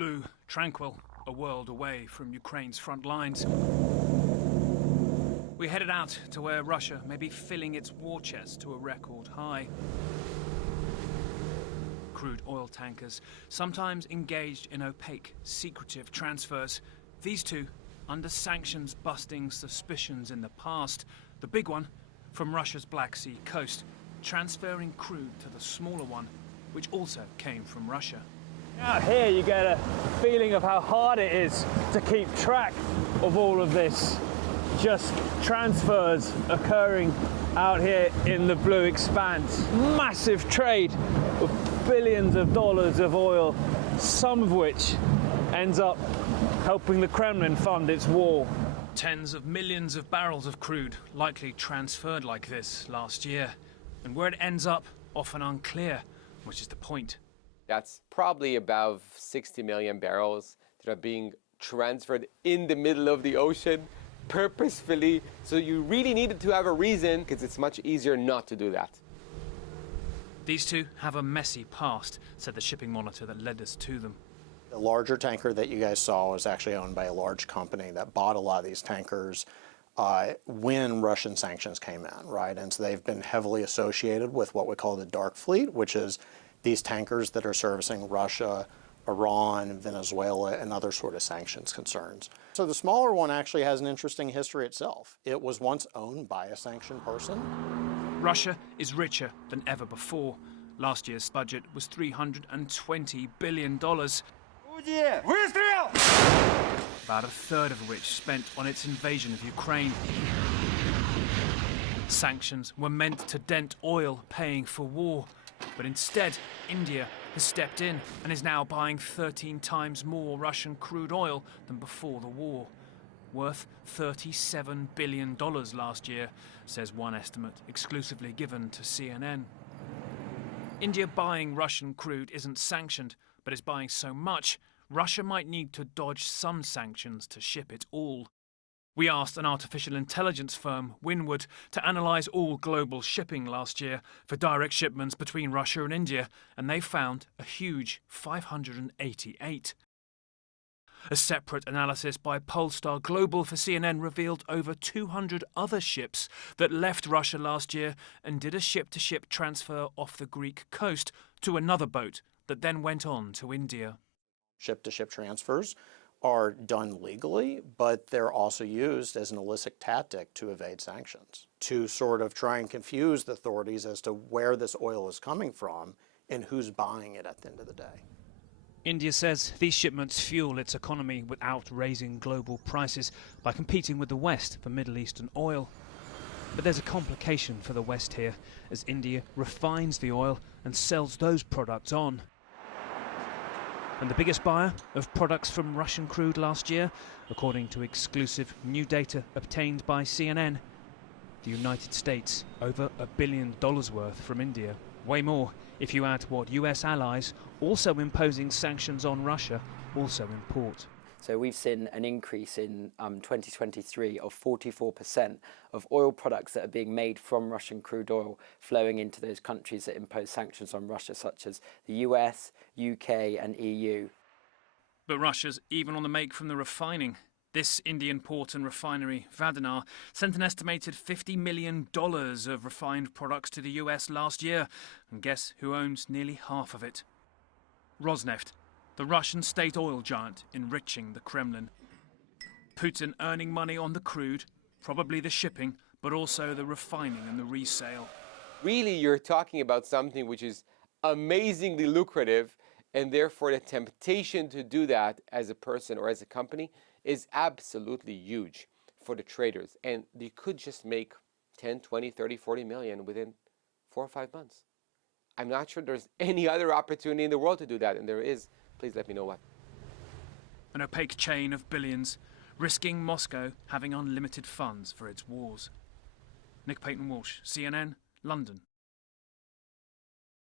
blue, tranquil, a world away from Ukraine's front lines. We headed out to where Russia may be filling its war chest to a record high. Crude oil tankers, sometimes engaged in opaque, secretive transfers. These two under sanctions busting suspicions in the past. The big one from Russia's Black Sea coast, transferring crude to the smaller one, which also came from Russia. Out here you get a feeling of how hard it is to keep track of all of this. Just transfers occurring out here in the blue expanse. Massive trade of billions of dollars of oil, some of which ends up helping the Kremlin fund its war. Tens of millions of barrels of crude likely transferred like this last year. And where it ends up, often unclear, which is the point. That's probably about 60 million barrels that are being transferred in the middle of the ocean purposefully. So you really needed to have a reason, because it's much easier not to do that. These two have a messy past, said the shipping monitor that led us to them. The larger tanker that you guys saw was actually owned by a large company that bought a lot of these tankers when Russian sanctions came in, right? And so they've been heavily associated with what we call the dark fleet, which is these tankers that are servicing Russia, Iran, Venezuela, and other sort of sanctions concerns. So the smaller one actually has an interesting history itself. It was once owned by a sanctioned person. Russia is richer than ever before. Last year's budget was $320 billion. About a third of which spent on its invasion of Ukraine. Sanctions were meant to dent oil paying for war, but instead India has stepped in and is now buying 13 times more Russian crude oil than before the war. Worth $37 billion last year, says one estimate exclusively given to CNN. India buying Russian crude isn't sanctioned, but is buying so much, Russia might need to dodge some sanctions to ship it all. We asked an artificial intelligence firm, Winwood, to analyse all global shipping last year for direct shipments between Russia and India, and they found a huge 588. A separate analysis by Polestar Global for CNN revealed over 200 other ships that left Russia last year and did a ship-to-ship transfer off the Greek coast to another boat that then went on to India. Ship-to-ship transfers are done legally, but they're also used as an illicit tactic to evade sanctions, to sort of try and confuse the authorities as to where this oil is coming from and who's buying it at the end of the day. India says these shipments fuel its economy without raising global prices by competing with the West for Middle Eastern oil. But there's a complication for the West here, as India refines the oil and sells those products on. And the biggest buyer of products from Russian crude last year, according to exclusive new data obtained by CNN, the United States, over $1 billion worth from India. Way more if you add what US allies, also imposing sanctions on Russia, also import. So we've seen an increase in 2023 of 44% of oil products that are being made from Russian crude oil flowing into those countries that impose sanctions on Russia, such as the US, UK and EU. But Russia's even on the make from the refining. This Indian port and refinery, Vadanar, sent an estimated $50 million of refined products to the US last year. And guess who owns nearly half of it? Rosneft, the Russian state oil giant enriching the Kremlin. Putin earning money on the crude, probably the shipping, but also the refining and the resale. Really, you're talking about something which is amazingly lucrative, and therefore the temptation to do that as a person or as a company is absolutely huge for the traders. And they could just make 10, 20, 30, 40 million within 4 or 5 months. I'm not sure there's any other opportunity in the world to do that, and there is. Please let me know what. An opaque chain of billions, risking Moscow having unlimited funds for its wars. Nick Paton Walsh, CNN, London.